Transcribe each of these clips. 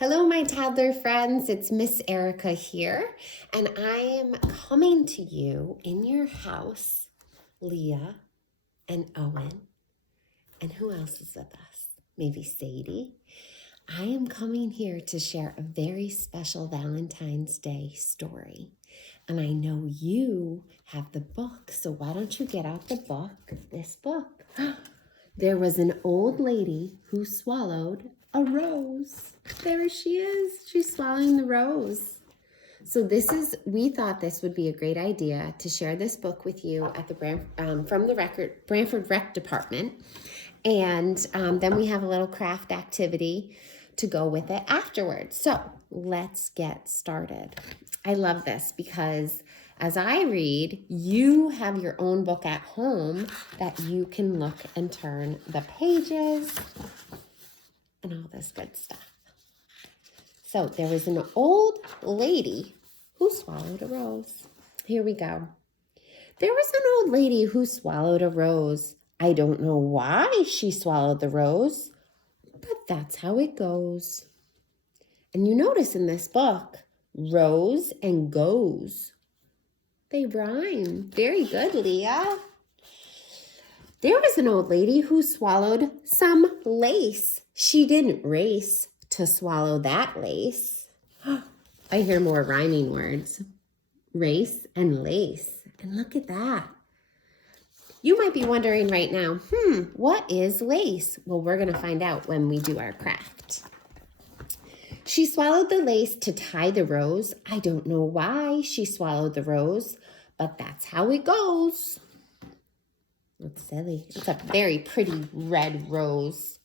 Hello, my toddler friends. It's Miss Erica here, and I am coming to you in your house, Leah and Owen. And who else is with us? Maybe Sadie. I am coming here to share a very special Valentine's Day story. And I know you have the book, so why don't you get out the book, this book. There was an old lady who swallowed a rose. There she is. She's swallowing the rose. So we thought this would be a great idea to share this book with you at the from the Branford Rec Department. And then we have a little craft activity to go with it afterwards. So let's get started. I love this because as I read, you have your own book at home that you can look and turn the pages and all this good stuff. So there was an old lady who swallowed a rose. Here we go. There was an old lady who swallowed a rose. I don't know why she swallowed the rose, but that's how it goes. And you notice in this book, rose and goes. They rhyme. Very good, Leah. There was an old lady who swallowed some lace. She didn't race to swallow that lace. I hear more rhyming words. Race and lace. And look at that. You might be wondering right now, what is lace? Well, we're going to find out when we do our craft. She swallowed the lace to tie the rose. I don't know why she swallowed the rose, but that's how it goes. That's silly. It's a very pretty red rose.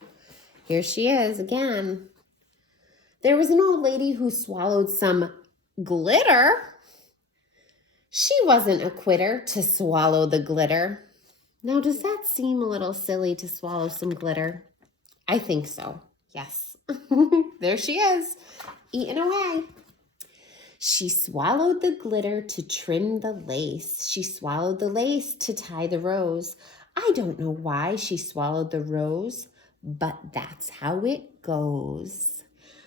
Here she is again. There was an old lady who swallowed some glitter. She wasn't a quitter to swallow the glitter. Now, does that seem a little silly to swallow some glitter? I think so. Yes. There she is, eating away. She swallowed the glitter to trim the lace. She swallowed the lace to tie the rose. I don't know why she swallowed the rose, but that's how it goes.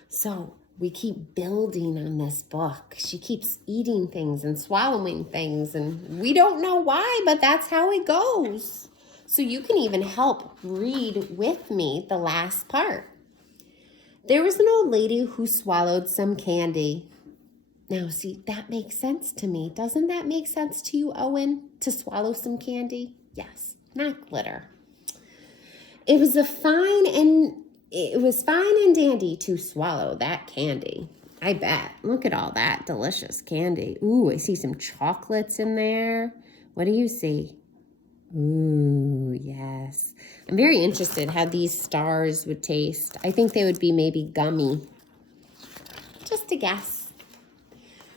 So we keep building on this book. She keeps eating things and swallowing things, and we don't know why, but that's how it goes. So you can even help read with me the last part. There was an old lady who swallowed some candy. Now, see, that makes sense to me. Doesn't that make sense to you, Owen, to swallow some candy? Yes, not glitter. It was fine and dandy to swallow that candy. I bet. Look at all that delicious candy. Ooh, I see some chocolates in there. What do you see? Ooh, yes. I'm very interested how these stars would taste. I think they would be maybe gummy. Just a guess.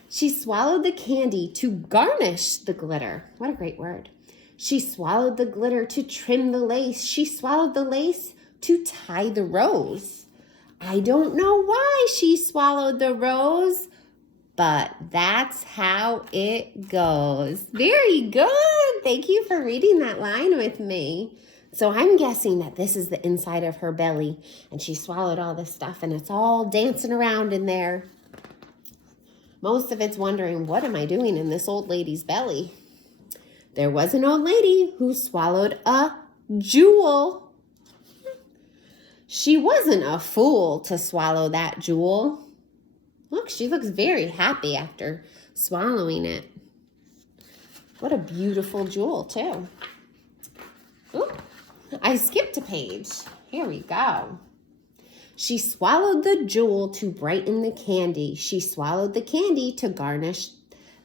She swallowed the candy to garnish the glitter. What a great word. She swallowed the glitter to trim the lace. She swallowed the lace to tie the rose. I don't know why she swallowed the rose, but that's how it goes. Very good. Thank you for reading that line with me. So I'm guessing that this is the inside of her belly, and she swallowed all this stuff, and it's all dancing around in there. Most of it's wondering, what am I doing in this old lady's belly? There was an old lady who swallowed a jewel. She wasn't a fool to swallow that jewel. Look, she looks very happy after swallowing it. What a beautiful jewel, too. Ooh, I skipped a page. Here we go. She swallowed the jewel to brighten the candy. She swallowed the candy to garnish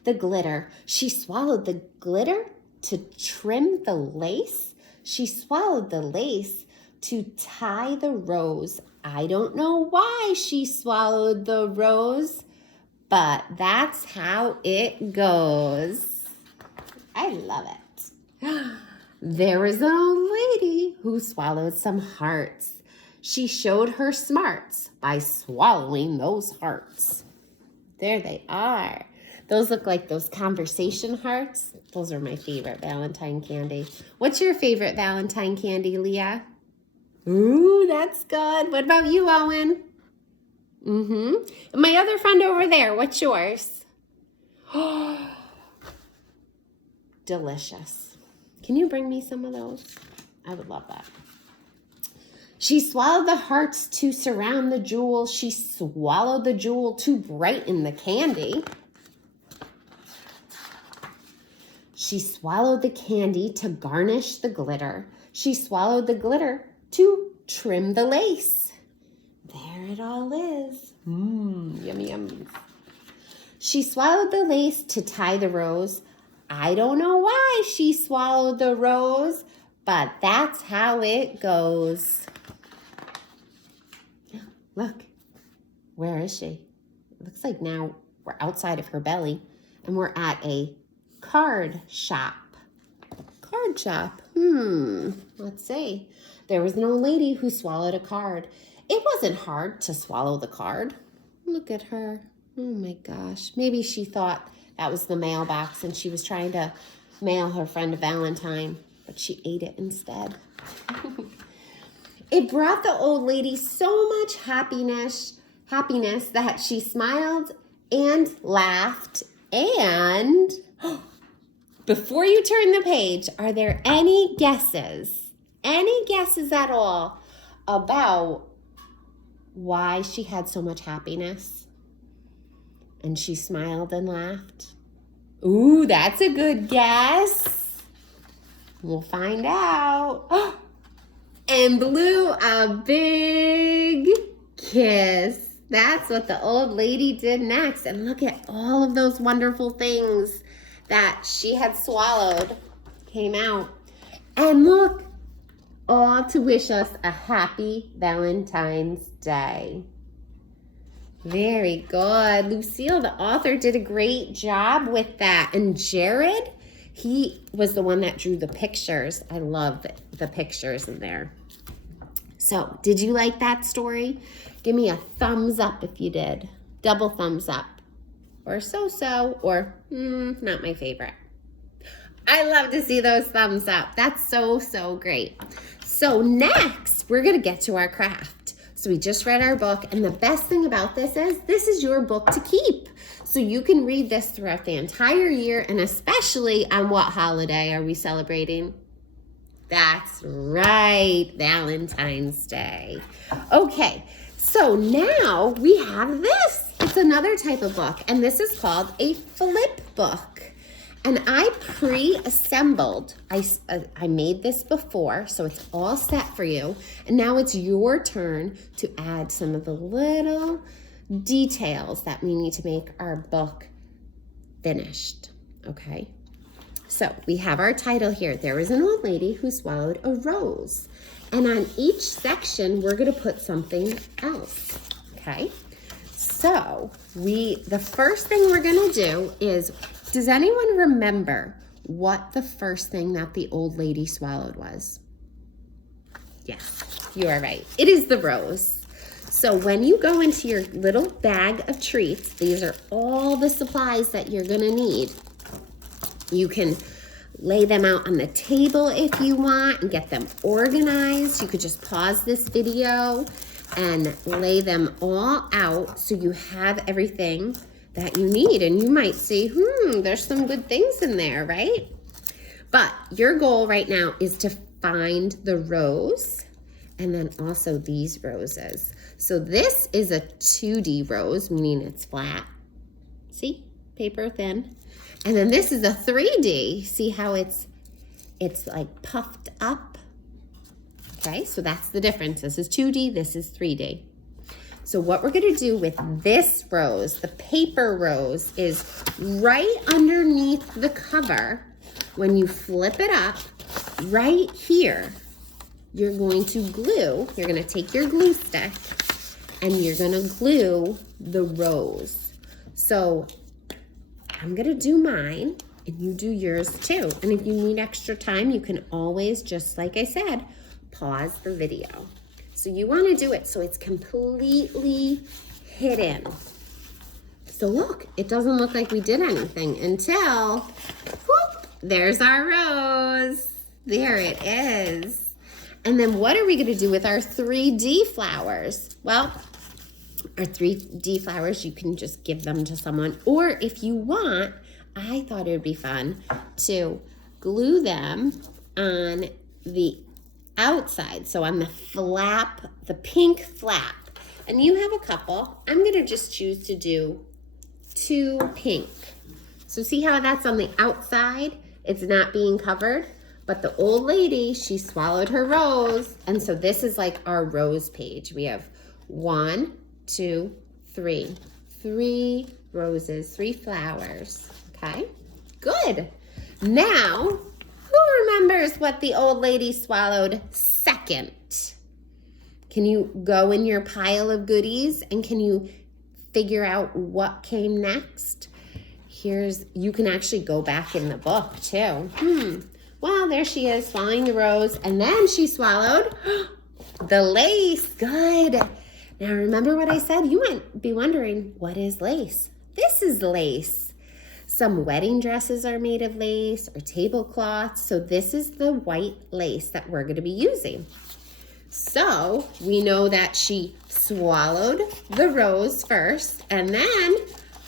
the glitter. She swallowed the glitter to trim the lace. She swallowed the lace to tie the rose. I don't know why she swallowed the rose, but that's how it goes. I love it. There was an old lady who swallowed some hearts. She showed her smarts by swallowing those hearts. There they are. Those look like those conversation hearts. Those are my favorite Valentine candy. What's your favorite Valentine candy, Leah? Ooh, that's good. What about you, Owen? And my other friend over there, what's yours? Delicious. Can you bring me some of those? I would love that. She swallowed the hearts to surround the jewel. She swallowed the jewel to brighten the candy. She swallowed the candy to garnish the glitter. She swallowed the glitter to trim the lace. There it all is. Yummy, yummy. She swallowed the lace to tie the rose. I don't know why she swallowed the rose, but that's how it goes. Look, where is she? It looks like now we're outside of her belly and we're at a card shop. Card shop. Let's see. There was an old lady who swallowed a card. It wasn't hard to swallow the card. Look at her. Oh my gosh. Maybe she thought that was the mailbox and she was trying to mail her friend a Valentine, but she ate it instead. It brought the old lady so much happiness that she smiled and laughed. And before you turn the page, are there any guesses at all about why she had so much happiness? And she smiled and laughed. Ooh, that's a good guess. We'll find out. And blew a big kiss. That's what the old lady did next. And look at all of those wonderful things that she had swallowed came out. And look, all to wish us a happy Valentine's Day. Very good. Lucille, the author, did a great job with that. And Jared, he was the one that drew the pictures. I love the pictures in there. So, did you like that story? Give me a thumbs up if you did. Double thumbs up. Or so-so. Or, not my favorite. I love to see those thumbs up. That's so great. So, next, we're going to get to our craft. So, we just read our book. And the best thing about this is your book to keep. So you can read this throughout the entire year, and especially on what holiday are we celebrating? That's right, Valentine's Day. Okay, so now we have this. It's another type of book, and this is called a flip book. And I pre-assembled, I made this before, so it's all set for you. And now it's your turn to add some of the little details that we need to make our book finished, okay? So we have our title here. There was an old lady who swallowed a rose. And on each section, we're gonna put something else, okay? So the first thing we're gonna do is, does anyone remember what the first thing that the old lady swallowed was? Yes, you are right. It is the rose. So when you go into your little bag of treats, these are all the supplies that you're gonna need. You can lay them out on the table if you want and get them organized. You could just pause this video and lay them all out so you have everything that you need. And you might see, there's some good things in there, right? But your goal right now is to find the rose and then also these roses. So this is a 2D rose, meaning it's flat. See, paper thin. And then this is a 3D. See how it's like puffed up? Okay, so that's the difference. This is 2D, this is 3D. So what we're gonna do with this rose, the paper rose, is right underneath the cover, when you flip it up, right here, you're going to glue, you're gonna take your glue stick and you're gonna glue the rose. So I'm gonna do mine and you do yours too. And if you need extra time, you can always, just like I said, pause the video. So you wanna do it so it's completely hidden. So look, it doesn't look like we did anything until, whoop, there's our rose. There it is. And then what are we gonna do with our 3D flowers? Well, or 3D flowers, you can just give them to someone. Or if you want, I thought it would be fun to glue them on the outside. So on the flap, the pink flap. And you have a couple. I'm going to just choose to do 2 pink. So see how that's on the outside? It's not being covered. But the old lady, she swallowed her rose. And so this is like our rose page. We have 1, 2, 3. 3 roses, 3 flowers. Okay, good. Now, who remembers what the old lady swallowed second? Can you go in your pile of goodies and can you figure out what came next? You can actually go back in the book too. Well, there she is swallowing the rose, and then she swallowed the lace. Good. Now remember what I said? You might be wondering, what is lace? This is lace. Some wedding dresses are made of lace or tablecloths. So this is the white lace that we're going to be using. So we know that she swallowed the rose first, and then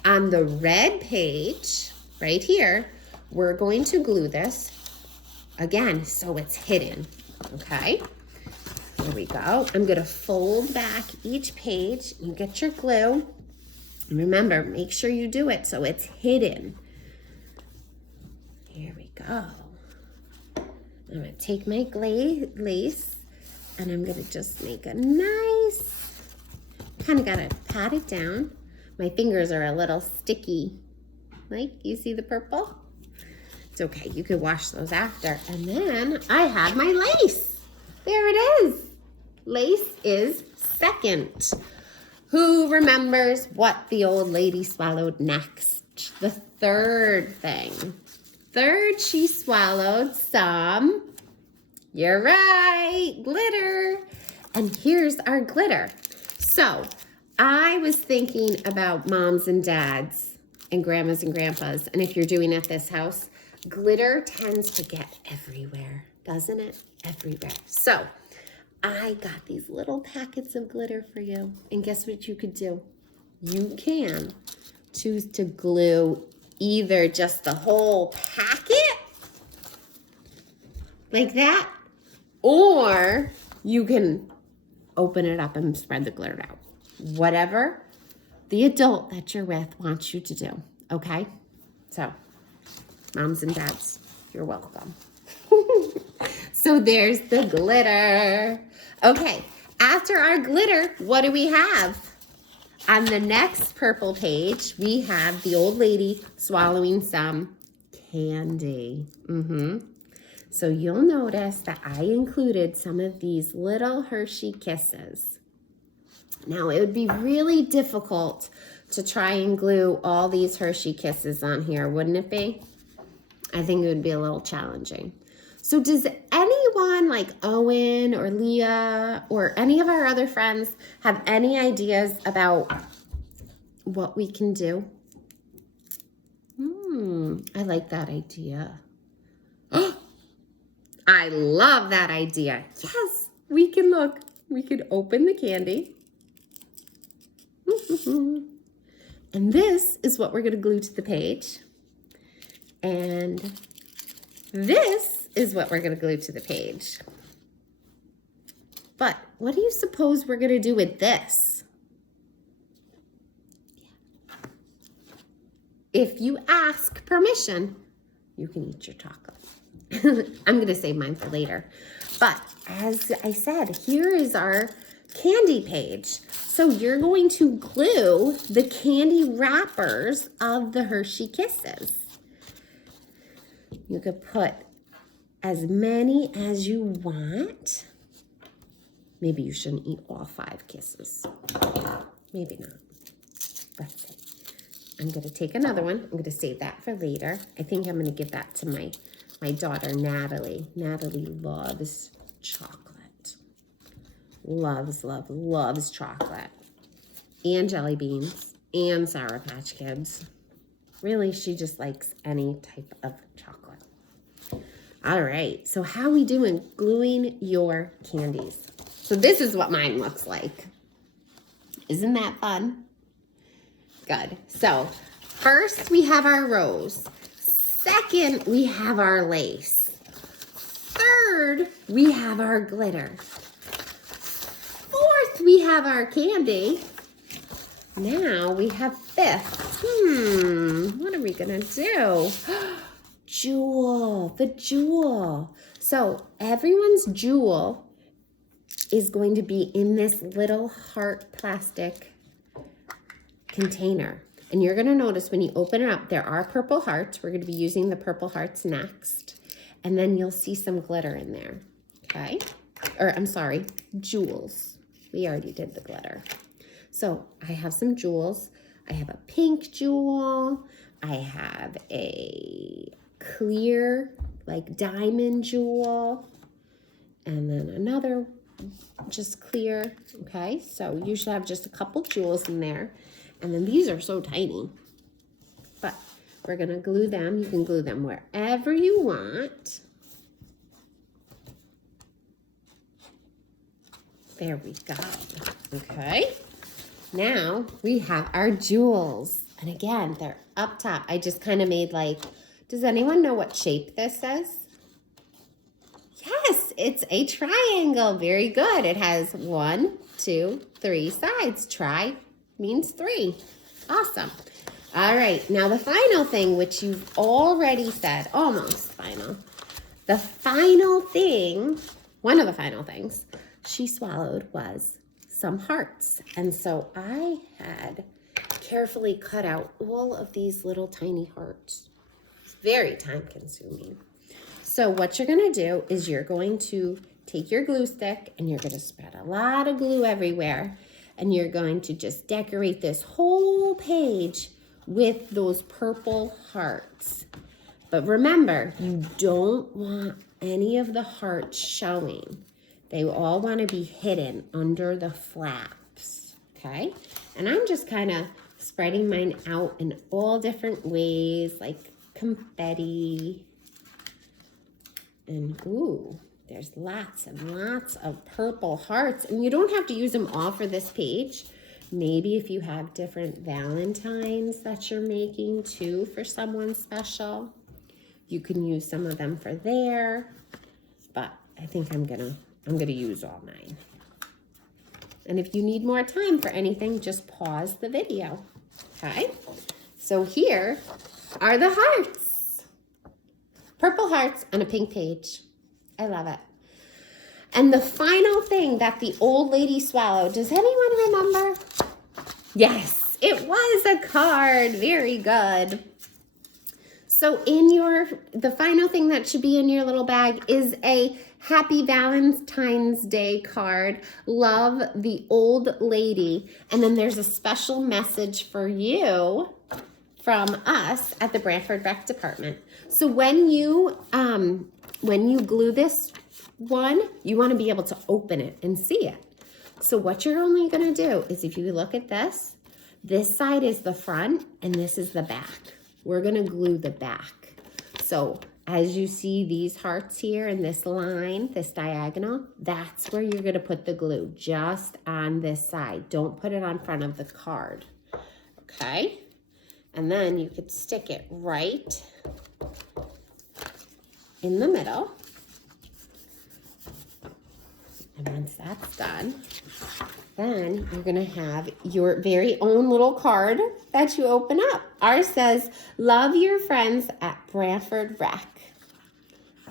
on the red page right here, we're going to glue this again so it's hidden. Okay, there we go. I'm going to fold back each page. You get your glue. And remember, make sure you do it so it's hidden. Here we go. I'm going to take my lace and I'm going to just make a nice, kind of got to pat it down. My fingers are a little sticky. Like, you see the purple? It's okay, you could wash those after. And then I have my lace. There it is. Lace is second. Who remembers what the old lady swallowed next? The third thing. Third, she swallowed some, you're right, glitter. And here's our glitter. So I was thinking about moms and dads and grandmas and grandpas. And if you're doing it at this house, glitter tends to get everywhere, doesn't it? Everywhere. So I got these little packets of glitter for you. And guess what you could do? You can choose to glue either just the whole packet, like that, or you can open it up and spread the glitter out. Whatever the adult that you're with wants you to do, okay? So, moms and dads, you're welcome. So there's the glitter. Okay, after our glitter, what do we have? On the next purple page, we have the old lady swallowing some candy. So you'll notice that I included some of these little Hershey Kisses. Now, it would be really difficult to try and glue all these Hershey Kisses on here, wouldn't it be? I think it would be a little challenging. So does anyone like Owen or Leah or any of our other friends have any ideas about what we can do? I like that idea. I love that idea. Yes, we can look. We could open the candy. And this is what we're going to glue to the page. And this is what we're going to glue to the page. But what do you suppose we're going to do with this? If you ask permission, you can eat your chocolate. I'm going to save mine for later. But as I said, here is our candy page. So you're going to glue the candy wrappers of the Hershey Kisses. You could put as many as you want. Maybe you shouldn't eat all 5 kisses. Maybe not. Let's see. I'm going to take another one. I'm going to save that for later. I think I'm going to give that to my daughter, Natalie. Natalie loves chocolate. Loves chocolate. And jelly beans. And Sour Patch Kids. Really, she just likes any type of chocolate. All right, so how are we doing gluing your candies? So this is what mine looks like. Isn't that fun? Good. So first we have our rose. Second, we have our lace. Third, we have our glitter. Fourth, we have our candy. Now we have fifth. What are we gonna do? Jewel, the jewel. So everyone's jewel is going to be in this little heart plastic container. And you're gonna notice when you open it up, there are purple hearts. We're gonna be using the purple hearts next. And then you'll see some glitter in there, okay? Or I'm sorry, jewels. We already did the glitter. So I have some jewels. I have a pink jewel. I have a clear, like diamond jewel. And then another just clear, okay? So you should have just a couple jewels in there. And then these are so tiny. But we're gonna glue them. You can glue them wherever you want. There we go, okay? Now we have our jewels. And again, they're up top. I just kind of made like, does anyone know what shape this is? Yes, it's a triangle. Very good. It has 1, 2, 3 sides. Tri means 3. Awesome. All right, now the final thing, which you've already said, almost final. The final thing, one of the final things she swallowed was some hearts. And so I had carefully cut out all of these little tiny hearts. It's very time consuming. So what you're gonna do is you're going to take your glue stick and you're gonna spread a lot of glue everywhere. And you're going to just decorate this whole page with those purple hearts. But remember, you don't want any of the hearts showing. They all want to be hidden under the flaps, okay? And I'm just kind of spreading mine out in all different ways, like confetti. And ooh, there's lots and lots of purple hearts. And you don't have to use them all for this page. Maybe if you have different Valentines that you're making too for someone special, you can use some of them for there. But I think I'm gonna use all mine. And if you need more time for anything, just pause the video, okay? So here are the hearts. Purple hearts on a pink page. I love it. And the final thing that the old lady swallowed, does anyone remember? Yes, it was a card. Very good. So the final thing that should be in your little bag is a Happy Valentine's Day card. Love the old lady. And then there's a special message for you from us at the Brantford Rec Department. So when you glue this one, you want to be able to open it and see it. So what you're only going to do is if you look at this side is the front and this is the back. We're going to glue the back. So as you see these hearts here in this line, this diagonal, that's where you're going to put the glue, just on this side. Don't put it on front of the card, okay? And then you could stick it right in the middle. And once that's done, then you're gonna have your very own little card that you open up. Ours says, love your friends at Brantford Rec.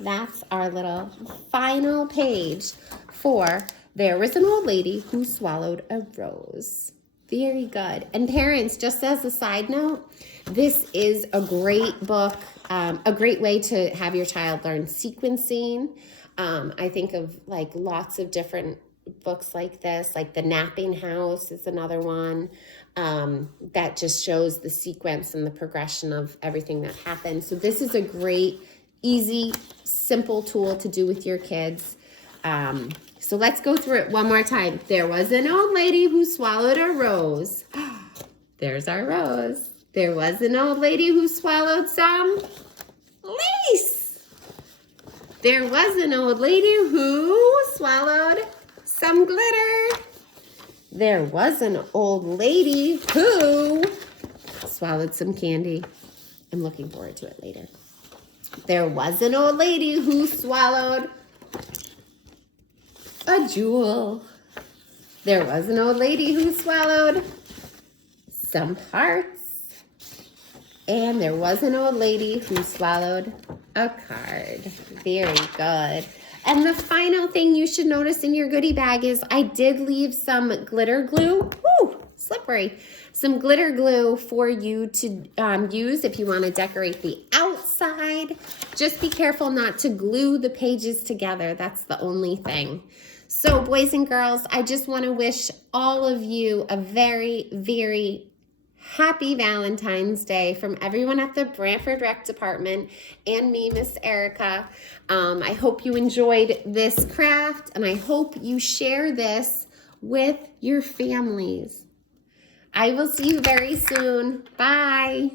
That's our little final page for There Was an Old Lady Who Swallowed a Rose. Very good. And parents, just as a side note, this is a great book, a great way to have your child learn sequencing. I think of like lots of different books like this, like The Napping House is another one that just shows the sequence and the progression of everything that happens. So this is a great, easy, simple tool to do with your kids. So let's go through it one more time. There was an old lady who swallowed a rose. There's our rose. There was an old lady who swallowed some lace. There was an old lady who swallowed some glitter. There was an old lady who swallowed some candy. I'm looking forward to it later. There was an old lady who swallowed a jewel. There was an old lady who swallowed some parts. And there was an old lady who swallowed a card. Very good. And the final thing you should notice in your goodie bag is I did leave some glitter glue. Woo, slippery. Some glitter glue for you to use if you want to decorate the outside. Just be careful not to glue the pages together. That's the only thing. So boys and girls, I just want to wish all of you a very, very happy Valentine's Day from everyone at the Brantford Rec Department and me, Miss Erica. I hope you enjoyed this craft, and I hope you share this with your families. I will see you very soon. Bye.